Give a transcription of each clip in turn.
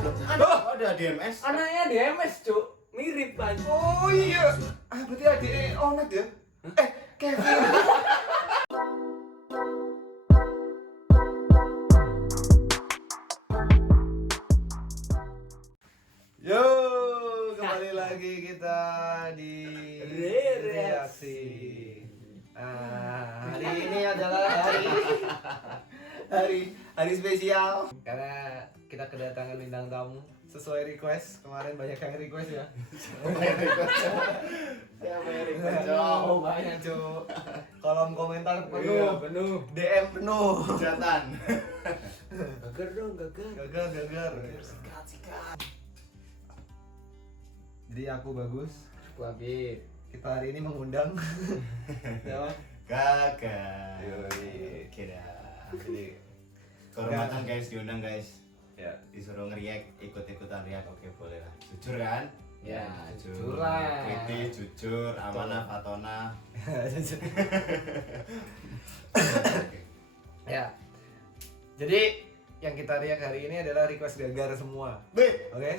Ada DMS. Anaknya DMS, Cuk. Mirip kan. Oh iya. Berarti adik Onat ya? Kevin. Yo, kembali lagi kita di Reaksi. Hari ini adalah hari spesial karena kita kedatangan bintang tamu sesuai request. Kemarin banyak yang request ya. Jauh. Banyak, Cuk. Kolom komentar Iya, penuh, penuh. DM penuh. Hujatan. Gagar dong, gagar. Gagar. Sikat. Jadi aku bagus. Wabib. Kita hari ini mengundang siapa? Kakak. Yoi. Kira. Jadi kehormatan guys, diundang guys. Ya. Disuruh ngeriak, ikut-ikutan riak, oke boleh lah. Jujur kan? Ya, Jujur jujur lah. Kritis, jujur, amanah, fatona. Ya. Jadi yang kita riak hari ini adalah request gagar semua. Be, Oke.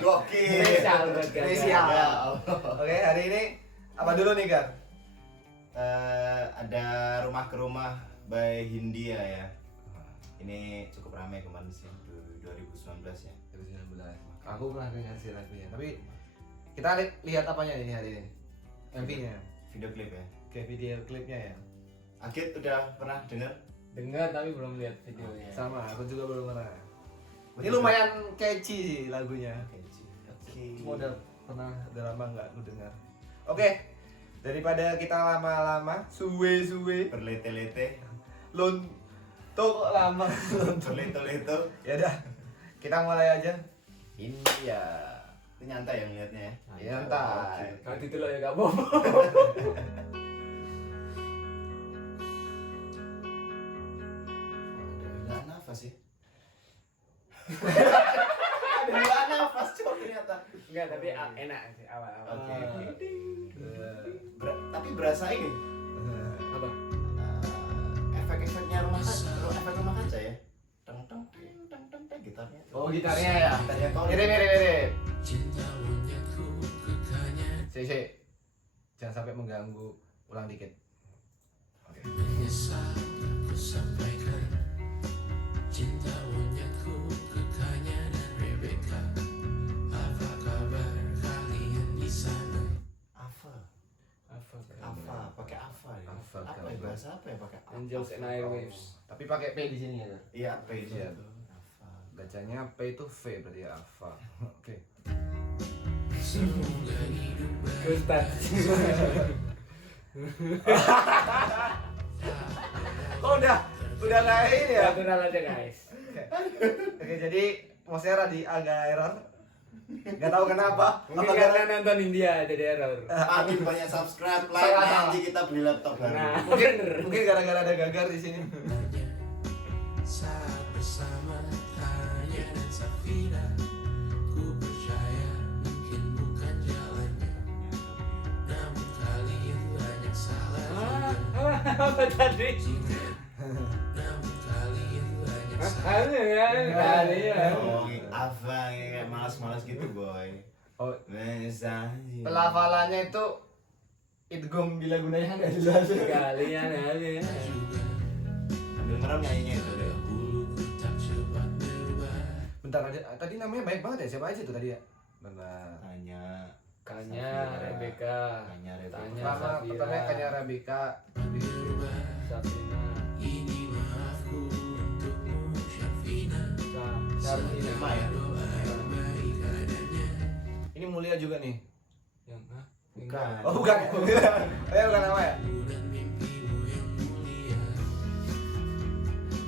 gokil. Spesial buat gagar. Spesial. Ya Allah. Oke, hari ini apa dulu nih, Gar? Ada rumah ke rumah by Hindia ya. Ini cukup ramai kemarin sih 2019 ya. 2019. Aku pernah dengar sih lagunya, tapi kita lihat apanya ini hari ini? MV-nya. Video klip ya. Oke, video klipnya ya. Agit udah pernah dengar? Dengar tapi belum lihat videonya. Sama, aku juga belum pernah. Ini lumayan catchy sih lagunya. Oke. Cuma udah lama nggak aku dengar. Oke, daripada kita lama-lama, suwe-suwe, Berlete-lete, lontok lama, berleto-leto. ya udah, kita mulai aja. India. Ini nyantai yang liatnya ya. Nyantai. Nanti itu lo ya gak bobo. Ada nafas sih. Ada nafas coba ternyata. Enggak, tapi enak sih awal-awal. Oke. Tapi berasa ini Apa? efek-efeknya efek rumah kaca ya. Teng teng teng teng teng gitarnya. Oh, gitarnya ya. Gitarnya kau. Mirip. Si. Jangan sampai mengganggu. Ulang dikit. Oke. Cinta monyetku kekanya dan Rebecca. Apa kabar kalian di sana? Ava, pakai Ava ya. Ava, Apa ya bahasa apa ya pakai Ava? Angels and Airwaves. Tapi pakai P di sini ya. Iya, P itu. Iya. Ava. Bacanya P itu V berarti ya, Ava. Oke. Semoga hidup Gustan. Oh, udah kayak ini ya. Natural aja guys. Oke, jadi maksudnya agak error. Gak tahu kenapa. Mungkin Apa karena nonton India jadi error. Makin banyak subscribe, like, Salah. nanti kita beli laptop baru. Nah. mungkin gara-gara ada gagar di sini. saat bersama Tanya dan Safina. Ku percaya mungkin bukan jalannya, namun kalian banyak salah juga. Apa tadi? Namun kalian banyak salah. Kalian. Oh, Ava kayak malas-malas gitu, boy. Oh, Mensaji. pelafalannya itu idgham bila gunanya nggak jelas. Kalian aja. Ambil merem nyanyinya itu deh. Buluku tak cepat berubah. Bentar aja. Tadi namanya baik banget ya. Siapa aja tuh tadi ya? Bentar. Tanya. Kanya, Rebecca. Kanya, Rebecca. Tanya, Pertama Safira. pertamanya Kanya Rabika. Safina. Ini maafku untukmu Syafina. Safina. Lima ya. Baik adanya. Ini Mulia juga nih. Yang Bukan. Oh, bukan. Oh ya, bukan nama ya? Dan mimpimu yang mulia.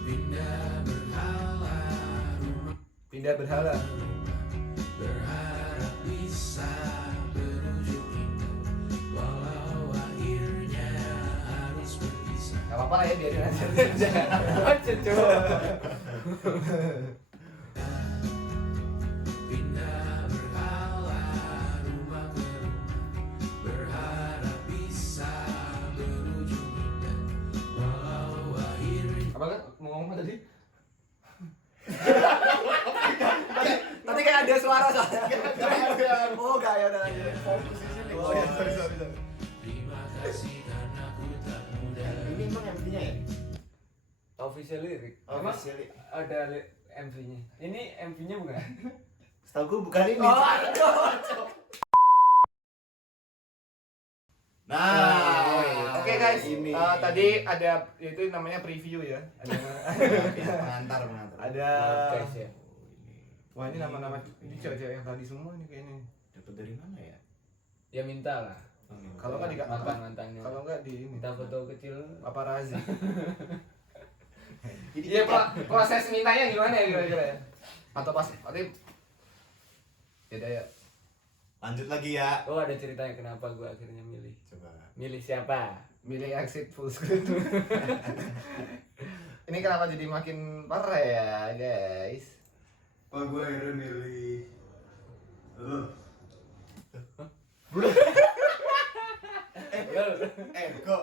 Pindah berhala rumah. Pindah berhala. Berharap bisa berujung indah. Walau akhirnya harus berpisah. Gak apa-apa lah ya, biarin aja. Baca coba. Pindah berhala rumah ke rumah. Berharap bisa berujung indah. Walau akhirnya Apa kan? Mau ngomong apa tadi? sorry. Terima kasih karena ku tak mudah. Ini emang MV-nya ya? Official lirik. Oh, Emang official lirik. ada MV-nya. Ini MV-nya bukan? Setahu gue bukan ini. Oh, Nah, Oke guys, ini tadi ada itu namanya preview ya. Ada pengantar. ada guys ya. wah ini nama-nama ini cewek-cewek yang tadi semua nih kayaknya. Dapat dari mana ya? Ya minta lah. Kalau nggak di mantan-mantannya. kalau nggak di ini Minta foto kecil. paparazi. Jadi Iya, proses mintanya gimana ya kira-kira ya? Atau pas nanti beda ya. lanjut lagi ya. Oh, ada ceritanya kenapa gua akhirnya milih. Coba. Milih siapa? Milih exit full screen. Ini kenapa jadi makin parah ya, guys? Oh, gue akhirnya milih lu. Kok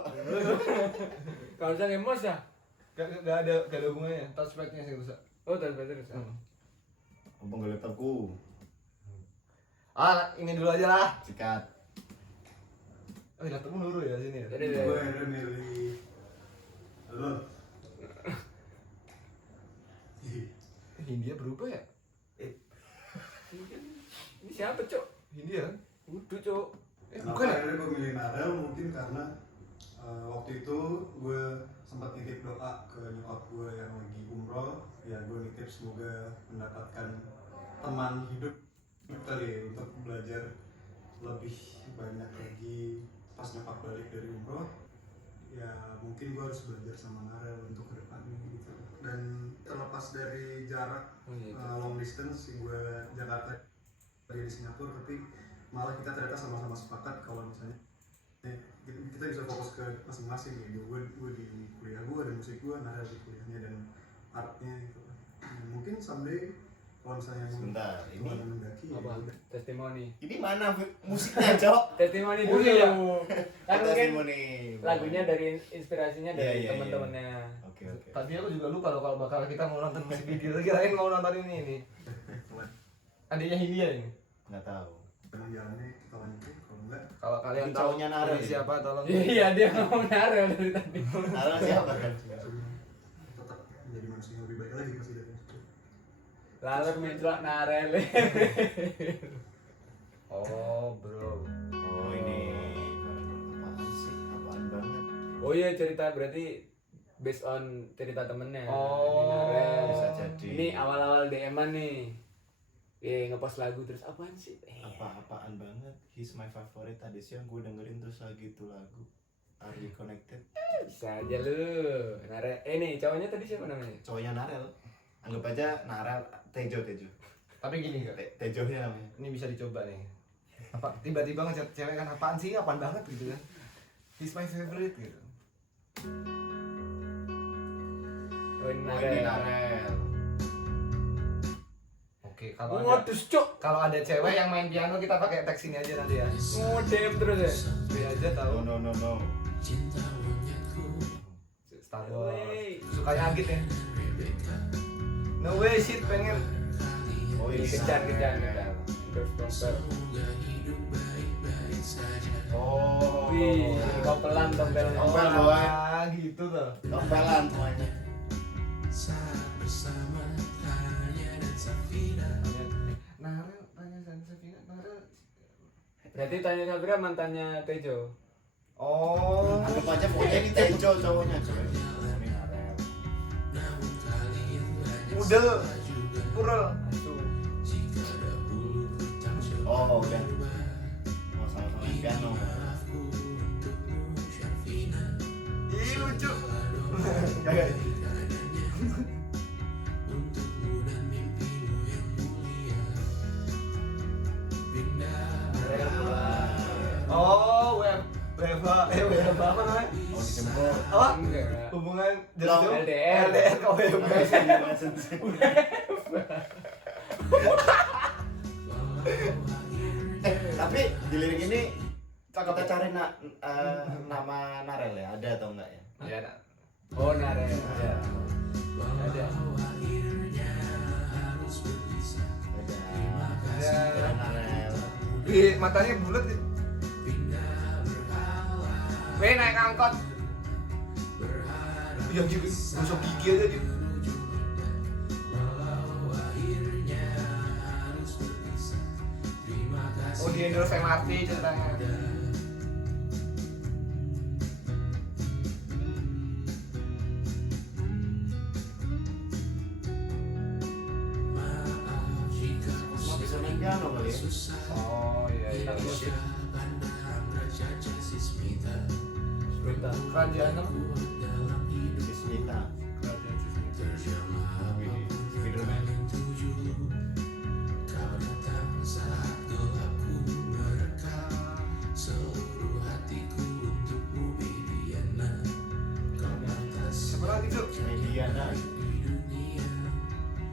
Kalau usah ngemos ya? Gak ada hubungannya. Touchpadnya sih rusak. Oh, terus. ngomong ke laptopku. Ini dulu aja lah. Sikat. Oh, laptopmu nuru ya sini ya. Jadi Gue akhirnya milih lu. Hindia berubah ya? ini siapa, Cok? Hindia kan? Udah, Cok. Kenapa Bukan ya? akhirnya gue milih Narel? Mungkin karena waktu itu gue sempat nitip doa ke nyokap gue yang lagi umroh. Ya gue nitip semoga mendapatkan teman hidup kali ya, untuk belajar lebih banyak lagi pas nyokap balik dari umroh. Ya mungkin gue harus belajar sama Narel untuk kedepannya gitu. Dan terlepas dari jarak Oh, iya, long distance, gue Jakarta lagi di Singapura, tapi malah kita ternyata sama-sama sepakat kalau misalnya kita bisa fokus ke masing-masing gitu. Gue di kuliah gue dan musik gue, Narel di kuliahnya dan artnya gitu. Mungkin someday kalau misalnya Sebentar, ini Tuhan mendaki ya, Apa? Testimoni. ini mana musiknya, Cok? Testimoni dulu Musik ya? Kan mungkin Testimoni. lagunya dari inspirasinya dari Iya, iya, teman-temannya. Oke. Tadi aku juga lupa loh kalau bakal kita mau nonton musik video. Kirain mau nonton ini. Adiknya Hindia ini. Nggak tahu. memang jalannya kita lanjutin, kalau enggak Kalau kalian Ini tahu cowoknya Narel ini ini. siapa tolong. Iya, dia ngomong Narel dari tadi. Halo siapa kan? tetap menjadi manusia yang lebih baik lagi pasti dari itu. Lalu mencelak Narel. Oh, bro. Oh ini apaan sih? Apaan banget? Oh iya, cerita berarti based on cerita temennya. Oh, Ini Narel. bisa jadi. Ini awal-awal DM-an nih. Ngepost lagu terus apaan sih? Apa-apaan banget. He's my favorite. Tadi siang gue dengerin terus lagi itu lagu. Are we connected? Bisa aja lu. Narel. Nih, cowoknya tadi siapa namanya? Cowoknya Narel. Anggap aja Narel Tejo. Tapi gini enggak? Tejonya namanya. Ini bisa dicoba nih. Apa tiba-tiba ngechat cewek kan apaan sih? Apaan banget gitu kan. He's my favorite gitu. Oh, ini Oh, ini Narel. Narel. Oke, kalau ada Waduh, cok. kalau ada cewek yang main piano kita pakai teks ini aja nanti ya. Oh, DM terus ya. Be aja tahu. No. Cinta monyetku, Star Wars. Wey. Sukanya Agit ya. No way shit pengen. Oh ini Kejar. Narel. Terus bongkar. semoga hidup baik-baik saja. Oh. Wih, tompelan. Tompel, Oh, boy. gitu tuh. Tompelan semuanya. Saat bersama Tanya dan Safina. Narel tanya Safina, Narel. Berarti Tanya Sabira mantannya Tejo. Oh. Anggap aja pokoknya ini Tejo cowoknya coy. Ini Narel. Namun kalian banyak Udel. Kurel. Aduh. jika dahulu ku tak Oh udah. Oh sama-sama main piano. maafku untukmu Syarfina. Ih lucu. Kagak. Untukmu dan mimpimu yang mulia. Pindah Oh, WFH apa namanya? Oh dijemput. Apa? Enggak. Hubungan Long jauh? LDR. LDR kau Tapi di lirik ini kita cari nama Narel ya, ada atau enggak ya? Ya, nah. Oh, Narel. Ada. Ada. Ada. Ya. Narel. Ih, matanya bulat ya. naik angkot. Yang juga gosok gigi aja dia. Oh di endorse MRT ceritanya. Mau bisa main piano kali ya? Oh iya iya. Cerita. Kerajaan apa? Bismita. Kerajaan Sismita. Spiderman. Siapa lagi Cuk? Mediana.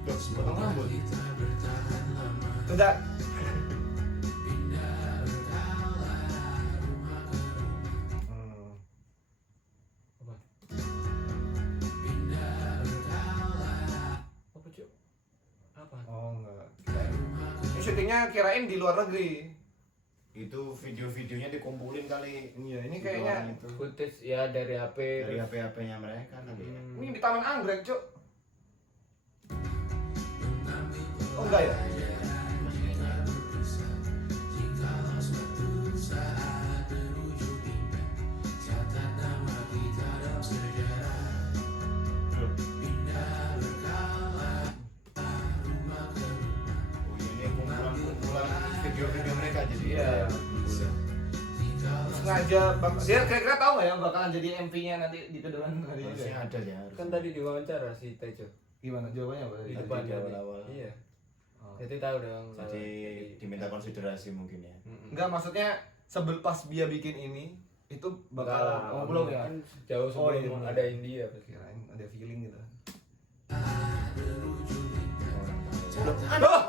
Dok, potong rambut. Udah. Apa? Apa Cuk? Apa? Oh enggak. Ini syutingnya kirain di luar negeri. Itu video-videonya dikumpulin kali. Iya, ini Video kayaknya orang itu Footage ya dari HP. dari terus- HP-HP-nya mereka kali ya. ini di Taman Anggrek, Cuk. Oh enggak ya? Oh ini kumpulan video-video mereka jadi Iya. ya. Kumpulan. Sengaja dia kira-kira tahu nggak ya bakalan jadi MV-nya nanti di kedepan hari ini? Harusnya ada ya. Kan tadi diwawancara si Tejo Gimana jawabannya apa? di Tadi depan di tadi. awal-awal. Iya. Oh. Jadi tahu dong. Jadi diminta konsiderasi mungkin ya. Enggak, maksudnya pas dia bikin ini itu bakal oh belum ya? Kan jauh Oh, sebelum iya. ada India. Kirain ada feeling gitu.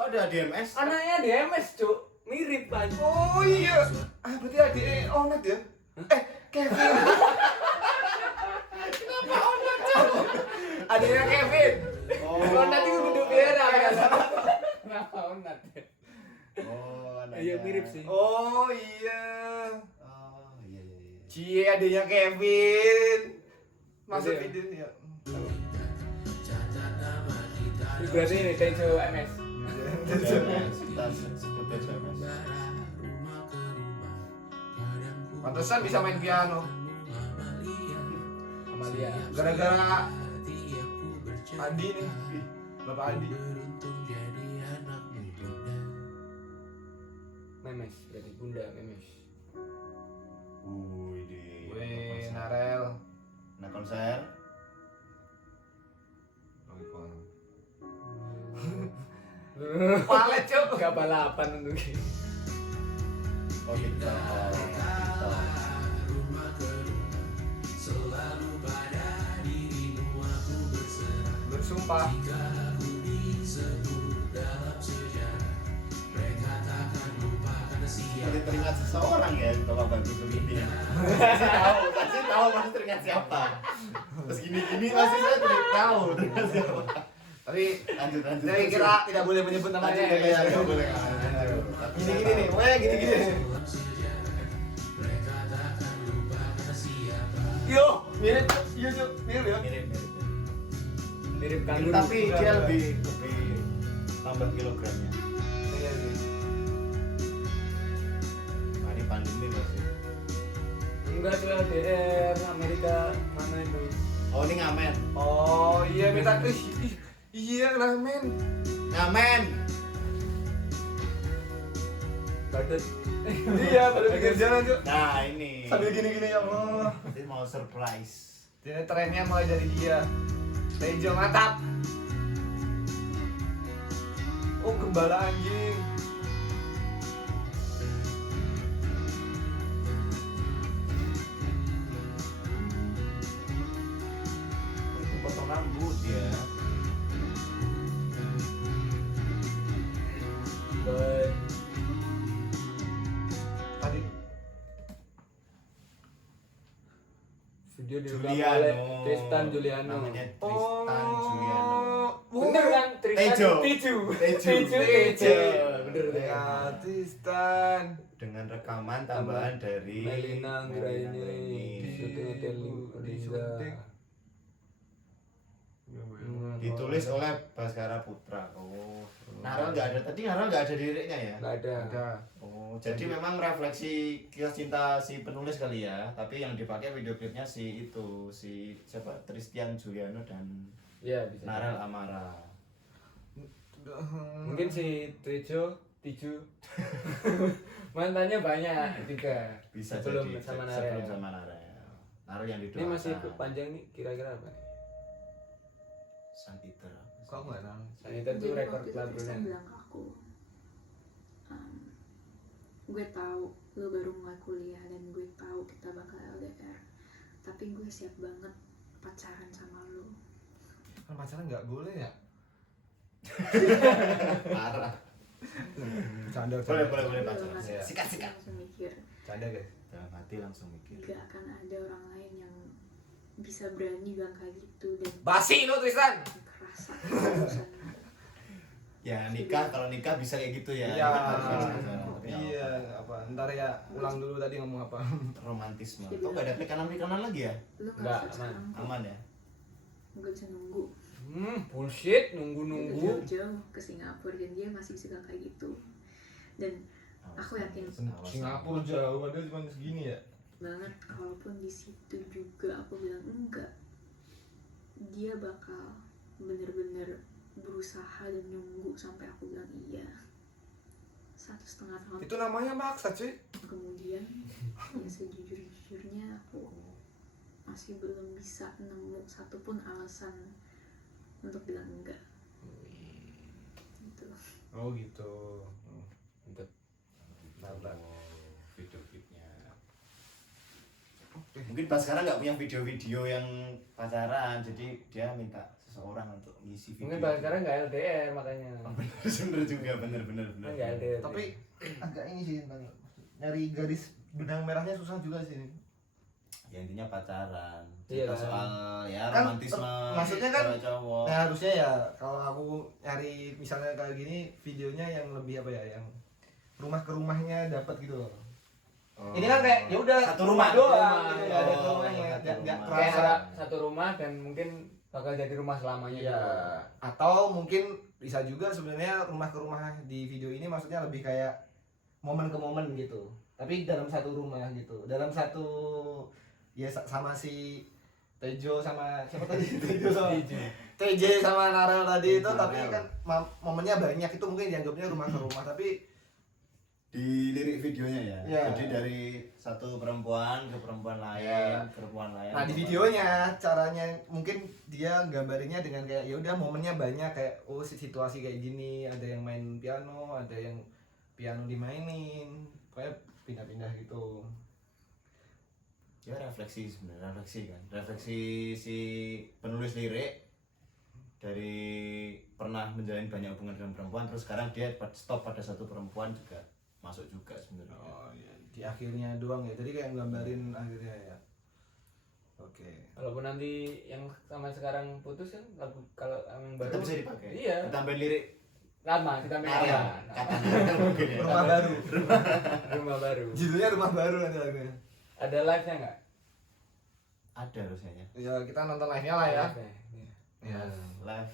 Ada DMS. Anaknya DMS, Cuk. Mirip aja. Oh iya. Ah berarti adik Onat ya? Kevin. Adiknya Kevin. Oh. Onat itu kudu beda kan. Kenapa Onat? Oh, anaknya. Iya mirip sih. Oh iya. Oh, iya iya iya. Cie adiknya Kevin. Masuk Iya. video ya. Berarti ini Tejo MS. DMS. Kita sebut DMS. Pantesan bisa main piano. Amalia. Gara-gara Adi nih. Ih, Bapak Adi. Memes, berarti Bunda Memes. Di Wih, Narel. Nah konser. Palet, Cuk. Gak balapan untuk ini. Oh gitu. Bersumpah. Seperti teringat seseorang ya kalau bagus begini. Pasti tahu pasti teringat siapa. Terus gini-gini pasti saya tidak tahu teringat siapa. Tapi Lanjut. saya kira tidak boleh menyebut namanya ya, guys. Iya, nggak boleh. Lanjut. Gini-gini nih, weh gini-gini. Yo, mirip, iya Cuk, mirip ya. Mirip. Mirip kanguru. Tapi dia lebih tambah kilogramnya. Iya sih. Nah ini pandemi masih. Enggak tuh LDR Amerika mana itu? Oh ini ngamen. Oh iya minta iya ramen. Ngamen. Badut. Iya, pada pikir jalan Cuk. Nah ini. Sambil gini-gini ya Allah. Dia mau surprise. Jadi trennya mulai dari dia. Tejo mantap. Oh gembala anjing. Itu potong rambut ya. Bye. Tadi Video direkam Juliano. oleh Tristan Juliano. Namanya Tristan Juliano. Oh, Bener kan Tristan Tejo. Tejo. Tejo. Bener deh. Ya, Tristan. Dengan rekaman tambahan dari Melina Anggraini. Anggraini. Syuting hotel Di syuting. Ditulis oleh Baskara Putra. Oh. Naral nggak ada tadi, Naral nggak ada liriknya ya? Nggak ada. Ada. Oh, jadi memang refleksi kisah cinta si penulis kali ya. Tapi yang dipakai video klipnya si itu, si siapa? Tristian Juliano dan Iya bisa. Naral Amara. Mungkin si Tejo mantannya banyak juga. Bisa sebelum jadi sama sebelum Narel. sama Narel. Narel yang Ini didoakan. masih panjang nih kira-kira apa nih? Sun Eater. Kok nggak tahu? Sanita tuh Jadi rekor waktu itu lagunya. Tristan bilang ke aku, gue tahu lo baru mulai kuliah dan gue tahu kita bakal LDR, tapi gue siap banget pacaran sama lo. Kan pacaran nggak boleh ya? Parah. Canda. Boleh Dalam pacaran. hati Sikat. gue langsung mikir, Canda guys. Dalam hati langsung mikir. gak akan ada orang lain yang bisa berani bilang kayak gitu dan Basi lu Tristan. kerasa keputusannya. Ya nikah, kalau nikah bisa kayak gitu ya. Iya. Nikah harus pacaran, tapi Iya, apa? Ntar ya ulang dulu tadi ngomong apa. romantisme. Kok nggak ada kanan lagi ya? Lo Nggak, nggak usah aman. sekarang kok, Aman ya? gue bisa nunggu. Bullshit, Dia nunggu-nunggu. jauh-jauh ke Singapura dan dia masih bisa bilang kayak gitu. Dan aku yakin Singapura jauh, padahal cuma segini ya. banget kalaupun di situ juga aku bilang enggak, dia bakal bener-bener berusaha dan nunggu sampai aku bilang iya. 1,5 tahun Itu namanya maksa cuy. kemudian ya sejujur-jujurnya aku masih belum bisa nemu satupun alasan untuk bilang enggak gitu. Oh gitu. Untuk Sabar. Video klipnya. Mungkin pas sekarang nggak punya video-video yang pacaran, jadi dia minta seseorang untuk ngisi video. mungkin bahkan sekarang nggak LDR makanya. Bener juga, bener. Kan nggak LDR. Tapi agak ini sih tentang nyari garis benang merahnya susah juga sih. Ya intinya pacaran. Iya Cerita kan. soal ya Kan, romantisme. maksudnya kan, cowok. Nah harusnya ya kalau aku nyari misalnya kayak gini videonya yang lebih apa ya, yang rumah ke rumahnya dapat gitu loh. Oh. Ini kan kayak ya udah Satu rumah doang, Rumah. gitu, nggak ada ke Oh, rumahnya, satu nggak rumah. kayak kerasa. ada satu rumah dan mungkin bakal jadi rumah selamanya. Iya. gitu. Atau mungkin bisa juga sebenarnya rumah ke rumah di video ini maksudnya lebih kayak momen ke momen gitu. Tapi dalam satu rumah gitu, dalam satu ya sama si Tejo sama siapa tadi? Tejo sama TJ sama Narel tadi itu, tapi Narel. kan momennya banyak, itu mungkin dianggapnya rumah ke rumah, tapi Di lirik videonya ya. Iya. Jadi dari satu perempuan ke perempuan lain, Iya. ke perempuan lain. nah di videonya caranya mungkin dia gambarinnya dengan kayak ya udah momennya banyak, kayak oh situasi kayak gini, ada yang main piano, ada yang piano dimainin, pokoknya pindah-pindah gitu. Ya refleksi sebenarnya, refleksi kan. Refleksi si penulis lirik dari pernah menjalin banyak hubungan dengan perempuan, terus sekarang dia stop pada satu perempuan juga masuk juga sebenarnya. Oh iya, di akhirnya doang ya. Jadi kayak nggambarin akhirnya ya. Oke. Walaupun nanti yang sama sekarang putus kan kalau yang baru Tetap bisa dipakai. Iya. Tambahin lirik Lama kita main Narel. lama. Kata Narel mungkin ya. Rumah baru. Rumah baru. Judulnya rumah baru nanti lagunya. Ada live-nya nggak? Ada harusnya ya. Ya kita nonton live-nya lah ya. Live-nya, iya. Ya. Live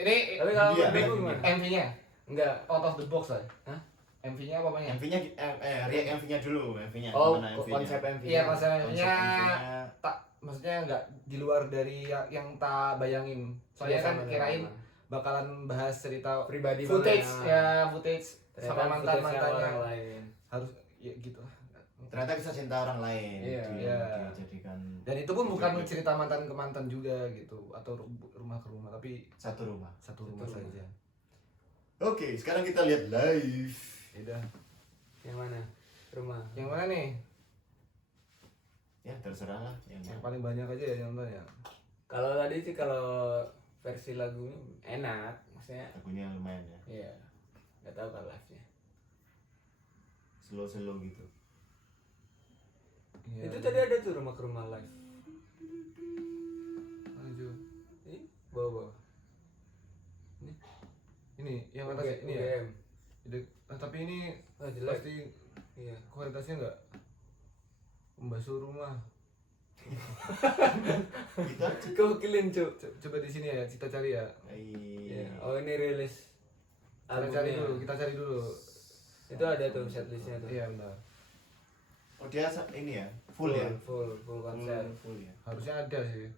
Ini Tapi kalau Iya, Bego iya. gimana? MV-nya Enggak. out of the box lah. Hah? MV-nya apa namanya? MV-nya react MV-nya dulu, MV-nya. Oh, Gimana MV-nya? konsep MV. Iya, konsep Konsep MV-nya MV-nya tak, maksudnya nggak di luar dari yang tak bayangin. Soalnya Iya, kan sama-sama. kirain bakalan bahas cerita pribadi footage banget. ya, footage Ternyata sama footage-nya mantan-mantannya. orang lain. Harus ya gitu. Ternyata kisah cinta orang lain. Iya. Iya. Dijadikan Dan itu pun bukan cerita mantan ke mantan juga gitu, atau rumah ke rumah, tapi satu rumah. satu rumah Satu rumah. saja. Oke, sekarang kita lihat live. Udah. Yang mana? Rumah. Yang mana nih? Ya terserah lah Yang paling banyak aja ya yang nonton ya. Kalau tadi sih kalau versi lagunya enak, maksudnya lagunya lumayan ya. iya. Nggak tahu kalau live-nya. Slow gitu. Iya. Itu tadi ada tuh rumah ke rumah live. Lanjut. Ini bawa-bawa. maksudnya? Ini yang atas UG- ini ya. UGM. Tapi ini Jelek. pasti Iya. kualitasnya enggak membasuh rumah. Itu aja. Gokilin, Cuk. Coba di sini ya, kita cari ya. Iya. Oh, ini rilis Kita cari dulu. Itu ada tuh setlistnya tuh. Iya, benar. Oh dia ini ya, full ya. Full konser. Full ya. Harusnya ada sih.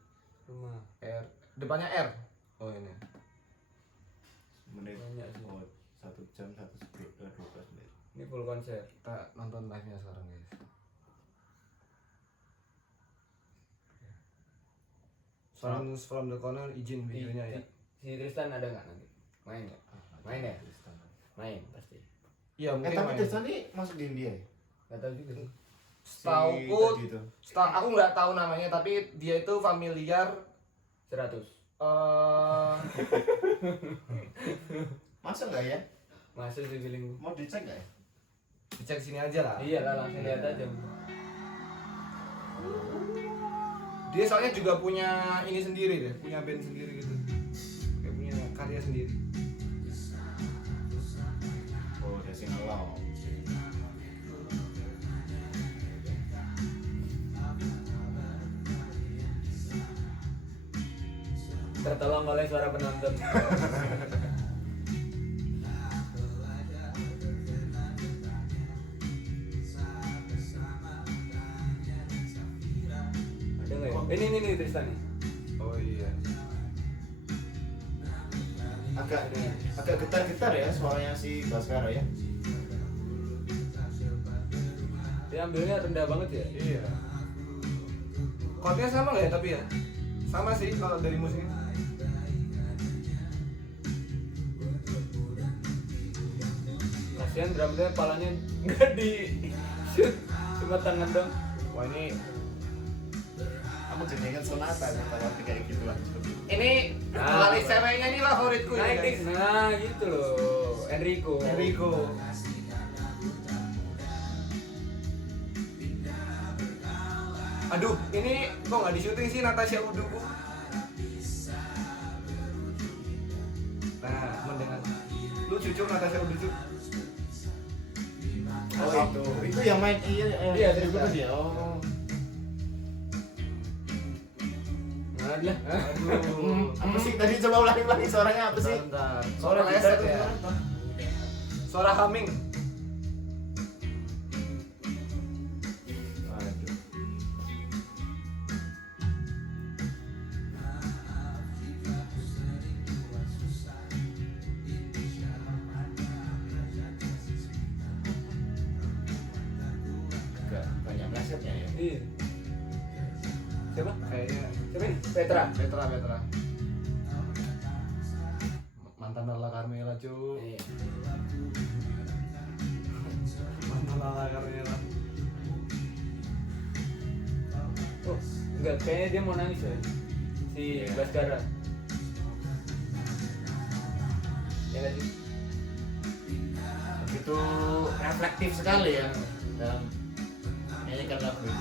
Rumah. R. Depannya R. Oh, ini. Menit. Banyak sih. Oh, 1 jam 12 menit. Ini full konser. Kita nonton live-nya sekarang, guys. Sounds from the corner, izin videonya ya. Si Tristan ada nggak nanti? Main nggak? Main ya? Main pasti. Iya, mungkin Tapi main. Tristan ini masuk di India ya? Nggak tahu juga. Setauku, tadi itu. aku nggak tahu namanya, tapi dia itu familiar 100. Masuk nggak ya? Masuk sih feeling gue. Mau dicek nggak ya? dicek sini aja lah. Iya lah, langsung lihat aja. Dia soalnya juga punya ini sendiri deh, punya band sendiri gitu. Kayak punya karya sendiri. Oh dia sing along. Tertolong oleh suara penonton. Ada nggak ya? Ini Tristan nih. Oh iya. Agak getar-getar ya suaranya si Baskara ya. Dia ambilnya rendah banget ya. Iya. Chordnya sama nggak ya tapi ya? Sama sih kalau dari musiknya. Kasihan drumnya palanya nggak di shoot, cuma tangan dong. Wah ini Aku jadi ingat Sonata kalau kayak gitu lah. ini Nah, vokalis ceweknya ini favoritku Naik ini, dik, guys. nah gitu loh, Enrico. Enrico. Aduh, ini kok nggak di syuting sih Natasha Uduku? Nah, mendengar lu cucu Natasha Uduku. Oh itu yang main Iya, dari gua dia. Oh. Nah, lah. Apa sih tadi coba ulangi suaranya apa sih? Bentar. Suara Suara gitar leset tuh ya. suara apa? Suara humming. Aduh. Enggak banyak ngasetnya ya. Iya. Siapa? Kayaknya Siapa ini? Petra. Petra. Mantan Lala Carmela, cu. Iya. Mantan Lala Carmela. Oh, enggak, kayaknya dia mau nangis ya. Si Baskara. Ya nggak sih? Begitu reflektif sekali ya dalam nyanyikan lagu ini.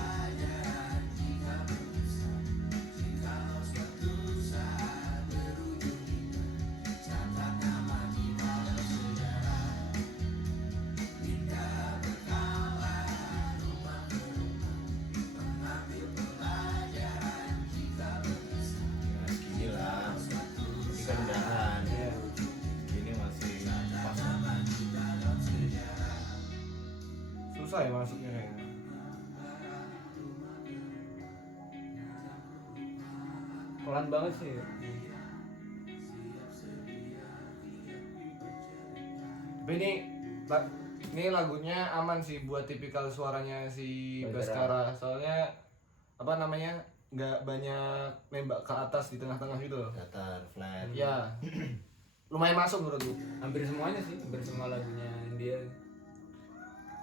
Ya, segini lah. Ini kan udahan. Ini masih pas. Susah ya masuknya kayaknya. Pelan banget sih. Tapi ini lagunya aman sih buat tipikal suaranya si Baskara. Baskara. Soalnya apa namanya? Nggak banyak nembak ke atas di tengah-tengah gitu loh. Datar, flat. Ya. Lumayan masuk menurutku. Hampir semuanya sih, hampir semua lagunya dia.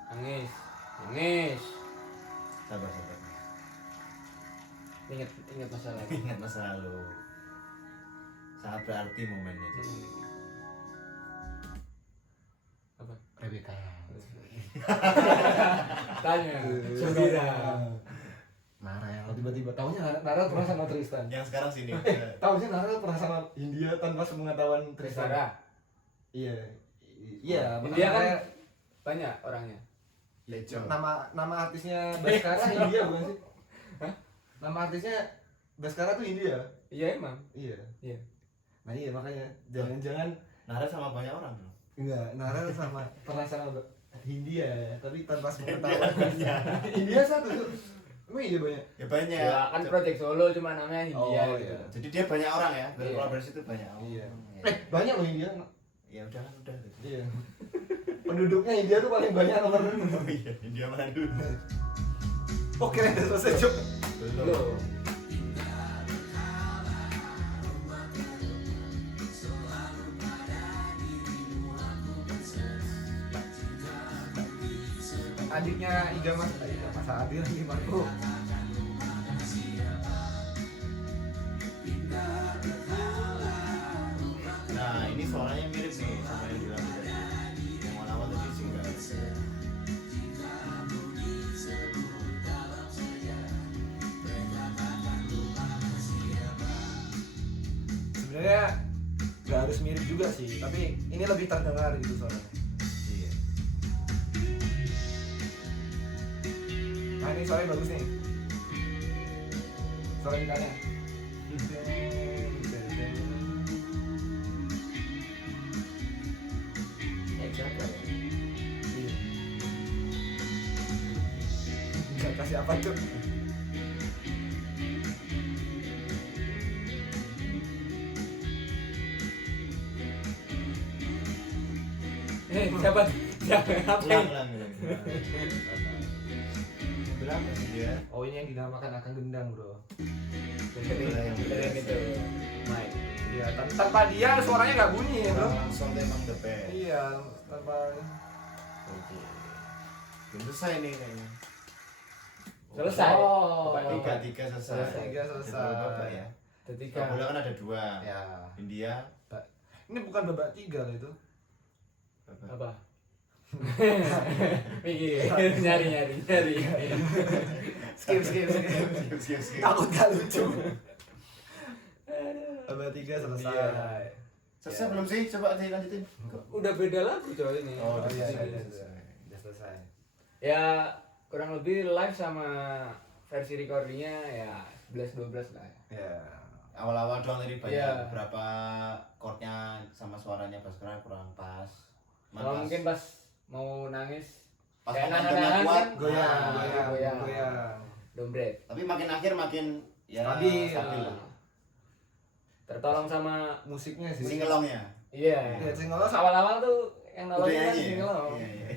Nangis. Sabar. Ingat masa lalu. Ingat masa lalu. Sangat berarti momennya. Jadi. Apa? Rebecca. Tanya. Sembira. Marah ya tiba-tiba. Taunya Nara pernah sama Tristan. Yang sekarang sini. Tahu sih Nara pernah sama India tanpa sepengetahuan Tristan. Trisara. Iya. Iya, India kan makanya banyak orangnya. Lejo. nama artisnya Baskara India bukan sih? Hah? Nama artisnya Baskara tuh India. Iya emang. Iya. Iya. Nah iya makanya jangan-jangan Nara sama banyak orang dong. enggak, Nara sama pernah sama India tapi tanpa sepengetahuan. India satu tuh. Emang iya banyak. Ya banyak. Ya kan Project Solo cuma namanya India Oh, gitu. iya. Jadi dia banyak orang ya. Iya. Kalau dari situ banyak. Oh, Iya. ya. Banyak loh India. Ya udah kan udah. Gitu. Iya. Penduduknya India tuh paling banyak nomor. Oh iya, India mana dulu? Oke, udah selesai Cuk. Belum. Adiknya Iga Mas Adi lagi Marco. Nah ini suaranya mirip nih sama yang bilang tadi. Yang awal tadi sih enggak. Sebenarnya nggak harus mirip juga sih, tapi ini lebih terdengar gitu suaranya. Iya. Nah ini suaranya bagus nih. Suara gitarnya. Nggak kasih apa Cuk? Siapa apa Ulang, yang ulang. Bilang apa sih dia? Oh ini yang dinamakan akan gendang bro. benerin itu Mike. Iya, tanpa dia suaranya nggak bunyi ya bro. Langsung emang the best. Iya, tanpa. Oke. Belum selesai nih kayaknya. Selesai. Oh. Bapak Tiga selesai. Tiga selesai. Bapak ya. Ketiga. Sepak bola kan ada dua. Ya. India. Ini bukan babak 3 loh itu. Bapak. Apa? Mikir, nyari. Skip. Skip. Takut gak lucu. Babak 3 selesai. Iya. Selesai belum sih? Coba dilanjutin. Udah beda lagu coy ini. Oh, udah iya, selesai. iya, Selesai. Udah selesai. Ya kurang lebih live sama versi recordingnya ya 11-12 lah ya. Ya. Awal-awal doang tadi banyak Iya. beberapa chordnya sama suaranya Baskara kurang pas. Kalau mungkin pas mau nangis pas kayak momentumnya nahan-nahan kuat, kan Goyang. dompet. Tapi makin akhir makin ya Stabil. stabil lah. Tertolong sama Musiknya sih. Singelongnya. iya. Ya, singelong Awal-awal tuh yang Udah nolongin kan nyanyi ya? singelong. Iya, iya.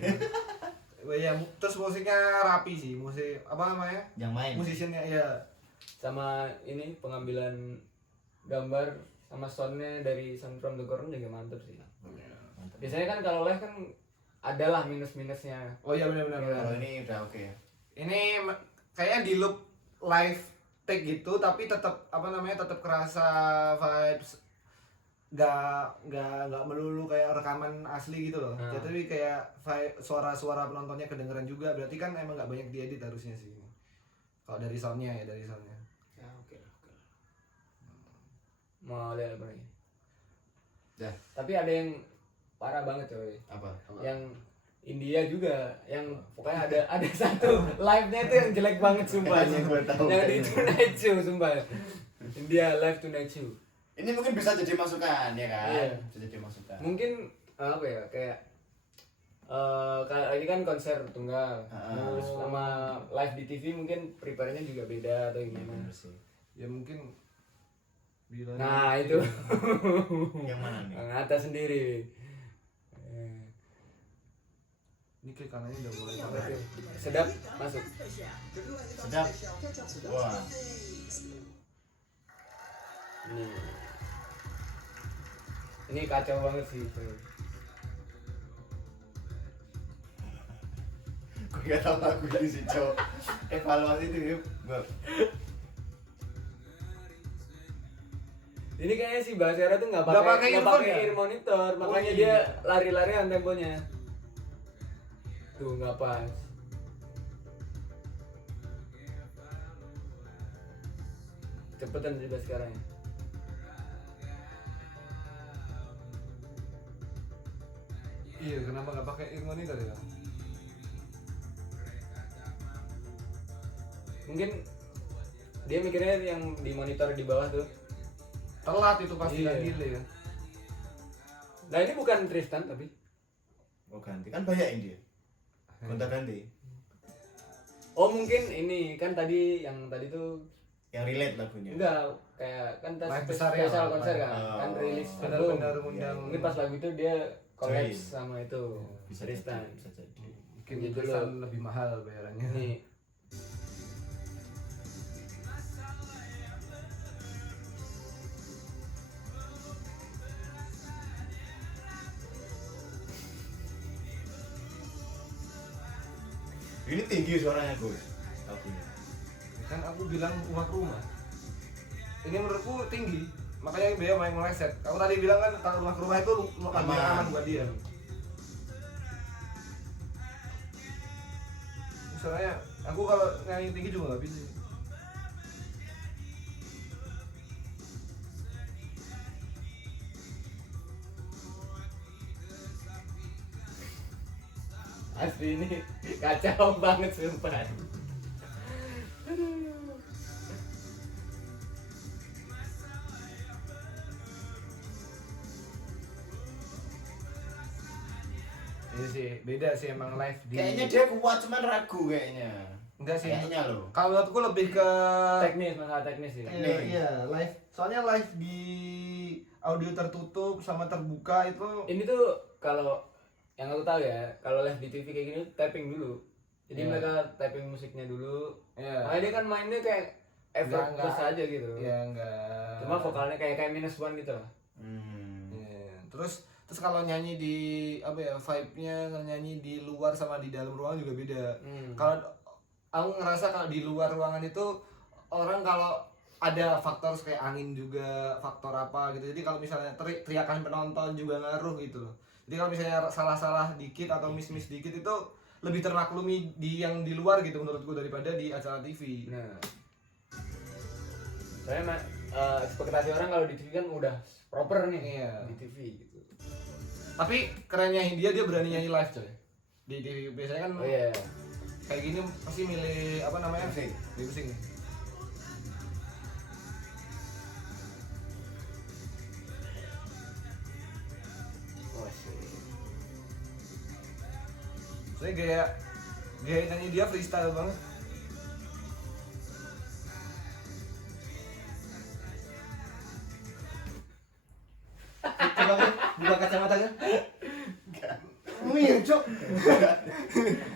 Ya, terus musiknya rapi sih. Musik apa namanya? Yang main. Musiciannya ya. Sama ini pengambilan gambar sama soundnya dari Sound from the Corner juga mantep sih. Mantap. Biasanya kan kalau live kan adalah minus-minusnya. Oh iya benar-benar. Kalau ini udah oke ya. Ini kayaknya di loop live take gitu tapi tetap apa namanya tetap kerasa vibes nggak melulu kayak rekaman asli gitu loh. Hmm. Jadi kayak suara-suara penontonnya kedengeran juga. Berarti kan emang nggak banyak diedit harusnya sih. Kalau dari soundnya ya dari soundnya. Ya oke. Mau lihat apa lagi? Dah. Tapi ada yang parah banget coy. Apa? Yang India juga, yang pokoknya ada satu live-nya itu yang jelek banget sumpah. Kayaknya gua tahu. Yang di Tonight Show sumpah. India live Tonight Show. Ini mungkin bisa jadi masukan ya kan? Iya. Bisa jadi masukan. Mungkin apa ya kayak kalau ini kan konser tunggal, terus sama live di TV mungkin prepare-nya juga beda atau gimana. Bener sih. Ya mungkin bilangnya Nah itu Yang mana nih? ngata sendiri. ini kayak kanannya udah mulai Oke, pakai. sedap masuk. Sedap. Wah. Ini kacau banget sih. Gue gak tau lagu ini sih cowok. Evaluasi itu ya. Ini kayaknya si Baskara tuh nggak Nggak pakai pakai earphone ya? ear monitor, makanya iya. dia lari-larian temponya. Tuh nggak pas. cepetan tiba sekarang ya. Iya, kenapa nggak pakai ear monitor ya? Mungkin dia mikirnya yang di monitor di bawah tuh. Telat itu pasti Iya. kan delay ya. Nah ini bukan Tristan tapi Oh ganti kan banyak ini dia. Gonta ganti. oh mungkin ini kan tadi yang tadi tuh Yang relate lagunya. enggak kayak kan tas Live besar ya, spesial live. konser kan Oh. kan rilis Benar album. benar undang. Mungkin pas lagu itu dia collab Join. sama itu Bisa Tristan. jadi, bisa jadi. Mungkin Gitu Tristan loh. lebih mahal bayarannya. Nih Ini tinggi suaranya Gus. Lagunya. Kan aku bilang rumah ke rumah. Ini menurutku tinggi. Makanya dia main meleset. Aku tadi bilang kan kalau rumah ke rumah itu lagu yang aman buat dia. Misalnya aku kalau nyanyi tinggi juga nggak bisa. asli ini kacau banget sumpah. Iya sih, beda sih emang live di. Kayaknya dia kuat cuman ragu kayaknya. enggak sih. Kayaknya loh. Kalau menurutku lebih ke Teknis masalah teknis sih. iya, live. Soalnya live di audio tertutup sama terbuka itu Ini tuh kalau yang aku tahu ya, kalau live di TV kayak gini tuh tapping dulu. Jadi Iya. mereka tapping musiknya dulu. ya Makanya dia kan mainnya kayak effortless Enggak. aja gitu. ya enggak. Cuma vokalnya kayak minus one gitu lah. Iya. Terus kalau nyanyi di apa ya, vibe-nya kalau nyanyi di luar sama di dalam ruangan juga beda. Kalau aku ngerasa kalau di luar ruangan itu orang kalau ada faktor kayak angin juga, faktor apa gitu. Jadi kalau misalnya teriakan penonton juga ngaruh gitu loh. Jadi kalau misalnya salah-salah dikit atau miss-miss dikit itu lebih termaklumi di yang di luar gitu menurutku daripada di acara TV. Nah, soalnya ekspektasi orang kalau di TV kan udah proper nih. Iya. Di TV gitu. Tapi kerennya dia berani nyanyi live coy. Di TV biasanya kan Oh iya. kayak gini pasti milih apa namanya? Pusing. Milih pusing. Oh sih. Saya gaya nyanyi dia freestyle banget. Coba kan buka kacamatanya. Mir, Cok.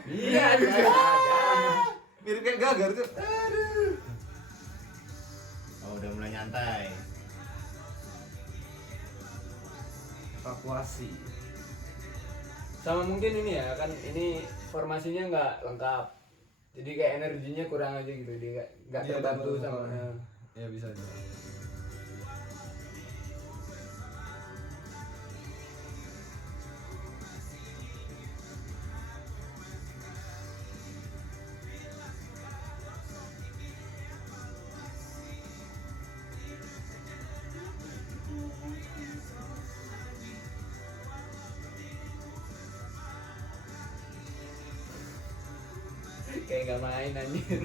Iya, aduh. Mirip kayak Gagar tuh. Oh, udah mulai nyantai. Evakuasi. Sama mungkin ini ya kan ini formasinya nggak lengkap. Jadi kayak energinya kurang aja gitu. Dia nggak Iya, terbantu bener, sama. bener. Ya bisa aja. Kayak nggak main anjir.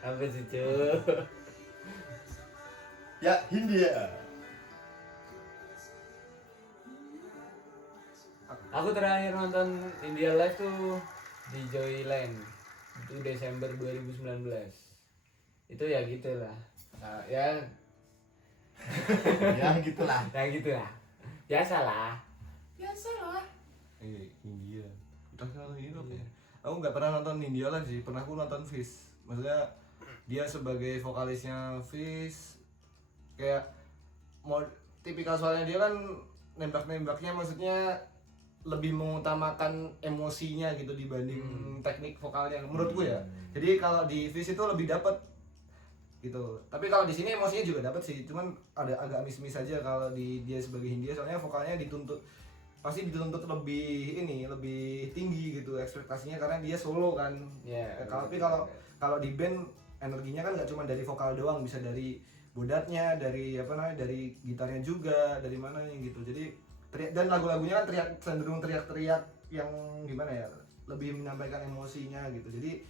Apa sih cuy? Ya, Hindia. Aku terakhir nonton India Live tuh di Joyland itu Desember 2019. Itu ya gitulah. Nah, ya Ya gitulah. ya gitulah. Biasalah. India. Udah kalau ini apa ya? Aku nggak pernah nonton India lah sih. Pernah aku nonton Fish. Maksudnya dia sebagai vokalisnya Fish kayak mau tipikal soalnya dia kan nembak-nembaknya maksudnya lebih mengutamakan emosinya gitu dibanding teknik vokalnya menurutku ya. Jadi kalau di Fish itu lebih dapat gitu. Tapi kalau di sini emosinya juga dapat sih, cuman ada agak miss aja kalau di dia sebagai Hindia, soalnya vokalnya pasti dituntut lebih tinggi gitu ekspektasinya karena dia solo kan. Tapi kalau di band energinya kan nggak cuma dari vokal doang, bisa dari bodatnya, dari dari gitarnya juga, dari mananya gitu. Jadi dan lagu-lagunya kan cenderung teriak-teriak yang gimana ya, lebih menyampaikan emosinya gitu. Jadi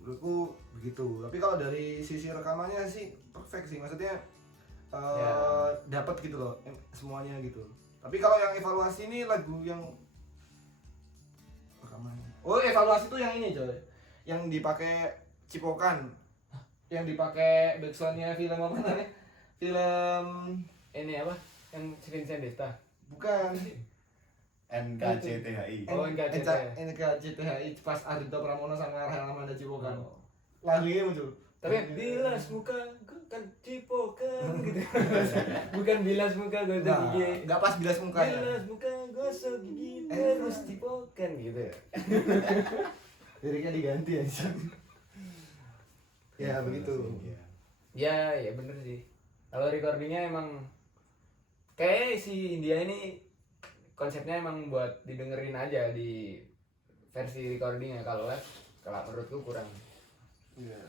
menurutku begitu. Tapi kalau dari sisi rekamannya sih perfect sih, maksudnya dapat gitu loh semuanya gitu. Tapi kalau yang evaluasi ini lagu yang rekamannya, evaluasi tuh yang ini coy, yang dipakai Cipokan, yang dipakai backsoundnya film apa namanya, film Ini apa? Yang Vincent Desta. bukan NKCTHI. NKCTHI pas Ardhito Pramono sama Rahel Amanda Cipokan. Lagunya muncul. Tapi bilas muka kan Cipokan gitu. Bukan bilas muka gosok gigi. Enggak pas bilas mukanya. Bilas muka gosok gigi terus Cipokan gitu. Liriknya diganti aja. Ya begitu. Ya bener sih. Kalau recordingnya emang kayak si India ini konsepnya emang buat didengerin aja di versi recordingnya. Kalau live, kalau menurutku kurang. Iya.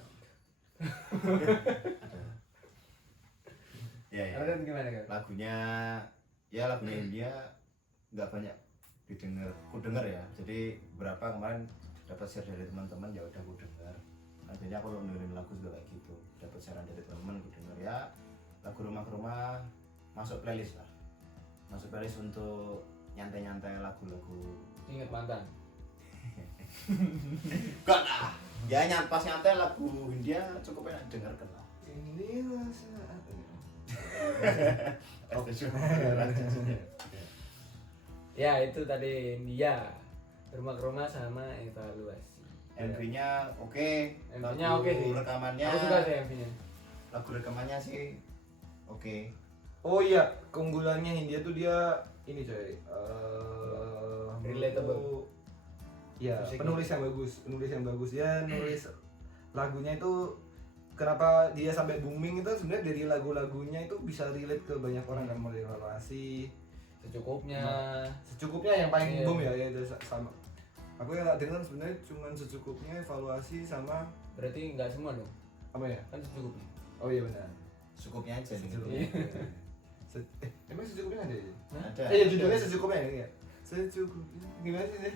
Ya. Menurut gimana kan? Lagunya India nggak banyak ku denger ya. Jadi berapa kemarin dapat share dari teman-teman, ya udah ku denger. Artinya aku dengerin lagu juga kayak gitu. Dapat saran dari teman ku denger ya. Lagu rumah ke rumah masuk playlist lah. Masuk playlist untuk nyantai-nyantai lagu-lagu. Ingat mantan. Gak lah. Ya pas nyantai lagu India cukup enak dengarkan lah. Inilah saat. Oke, Ya itu tadi India, rumah ke rumah sama evaluasi. MV-nya oke. MV-nya Lagu oke sih. Rekamannya. Aku suka sih MV-nya. Lagu rekamannya sih oke. Oh iya, keunggulannya Hindia tuh dia ini coy. Relatable. Ya, Musiknya. penulis yang bagus ya, nulis lagunya itu kenapa dia sampai booming itu sebenarnya dari lagu-lagunya itu bisa relate ke banyak orang kan, mulai evaluasi Secukupnya. secukupnya yang paling Iya. boom ya itu sama. Aku yang tak dengar sebenarnya cuma secukupnya, evaluasi sama Berarti nggak semua dong? apa ya? Kan secukupnya. Oh iya benar. Cukupnya aja nih. Secukupnya. Emang secukupnya ada ya? Ada. Ya judulnya secukupnya ya? Secukupnya. Gimana sih?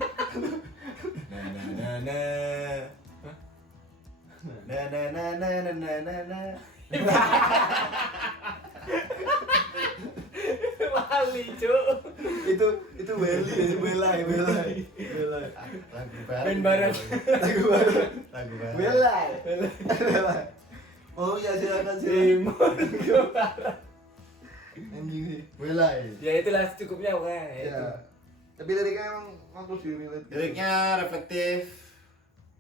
Na. Wali cuk. itu Belai. Lagu baru. Band barat. Lagu baru. Lagu baru. Belai. Oh ya silakan. Timur ke barat. Anjing sih. Belai. Ya itulah secukupnya pokoknya. Ya. Tapi liriknya emang bagus sih, relate. Liriknya reflektif,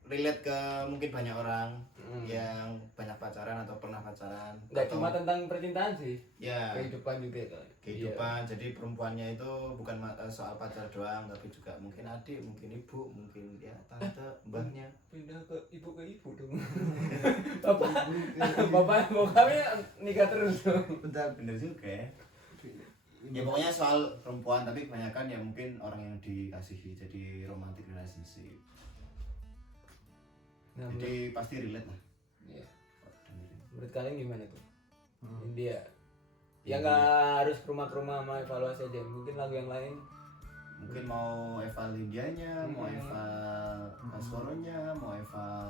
relate ke mungkin banyak orang Hmm. yang banyak pacaran atau pernah pacaran. Nggak atau- cuma tentang percintaan sih. ya Kehidupan juga kan. kehidupan. Jadi perempuannya itu bukan soal pacar doang, tapi juga mungkin adik, mungkin ibu, mungkin ya tante, mbahnya. Pindah ke ibu dong. Bapak bokapnya nikah terus dong. Bentar. Bener juga ya. Ya pokoknya soal perempuan, tapi kebanyakan ya mungkin orang yang dikasihi, jadi romantic relationship. Nah, Jadi pasti relate lah. iya. Dengerin. Menurut kalian gimana tuh? Hmm. India. Ya nggak harus ke rumah sama evaluasi aja. Mungkin lagu yang lain. Mungkin mau eval Indianya, mau Hmm. eval Baskoronya, mau eval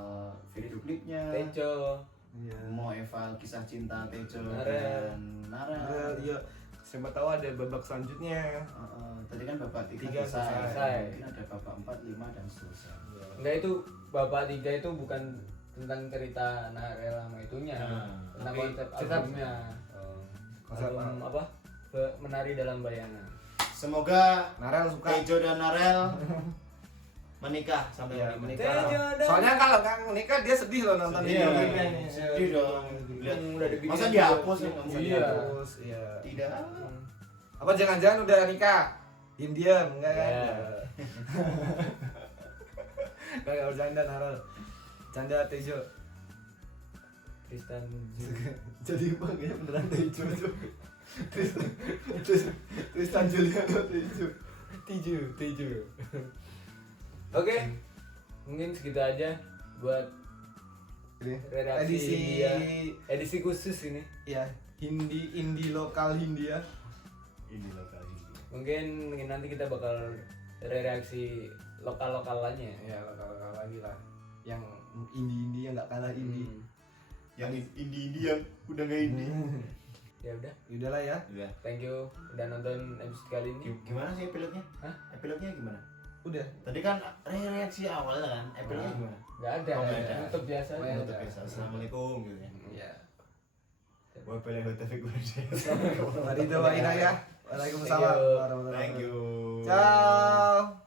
video klipnya, Tejo. Iya. mau eval kisah cinta Tejo Narel. dan Narel. Iya. Siapa tahu ada babak selanjutnya. Tadi kan babak 3 Tiga selesai. Mungkin ada babak 4, 5 dan seterusnya. Enggak, itu Bapak 3 itu bukan tentang cerita Narel sama itunya. Tentang Tapi konsep tetap- albumnya. Konsep Album apa? Menari dalam bayangan. Semoga Narel suka. Tejo dan Narel menikah sampai Iya, menikah. menikah. Tejo dan- Soalnya kalau nggak menikah dia sedih loh nonton Sedih, video iya. klipnya ini. Sedih dong. Lihat. Udah dibikin Masa juga. dihapus ya? Nggak bisa Iya. Terus iya. Tidak. Apa jangan-jangan udah nikah? Diam-diam enggak kan? Iya. Enggak bercanda Narel. Canda Tejo. Tristan Ju. Jadi panggilnya beneran Tejo. Tristan Juliano Tejo. Oke, mungkin segitu aja buat Ini reaksi edisi India. Edisi khusus ini. ya Hindi lokal Hindia. Ini lokal ini. Mungkin nanti kita bakal reaksi lokal-lokalannya. Ya lokal lagi lah. Yang indie yang nggak kalah indie. Yang indie yang udah nggak indie. Ya udah, Yaudahlah ya. Udah. thank you udah nonton episode kali ini. Gimana sih epilognya? Hah? Epilognya gimana? Udah. Tadi kan reaksi awal kan, epilognya gimana? Gak ada, Oh, nggak ada. tutup biasa. Oh, ya Untuk udah. biasa. Assalamualaikum gitu ya. Ya. Wabillahi taufiq wal hidayah. Mari doain ya. Waalaikumsalam Thank you. warahmatullahi Thank wabarakatuh. you. Ciao.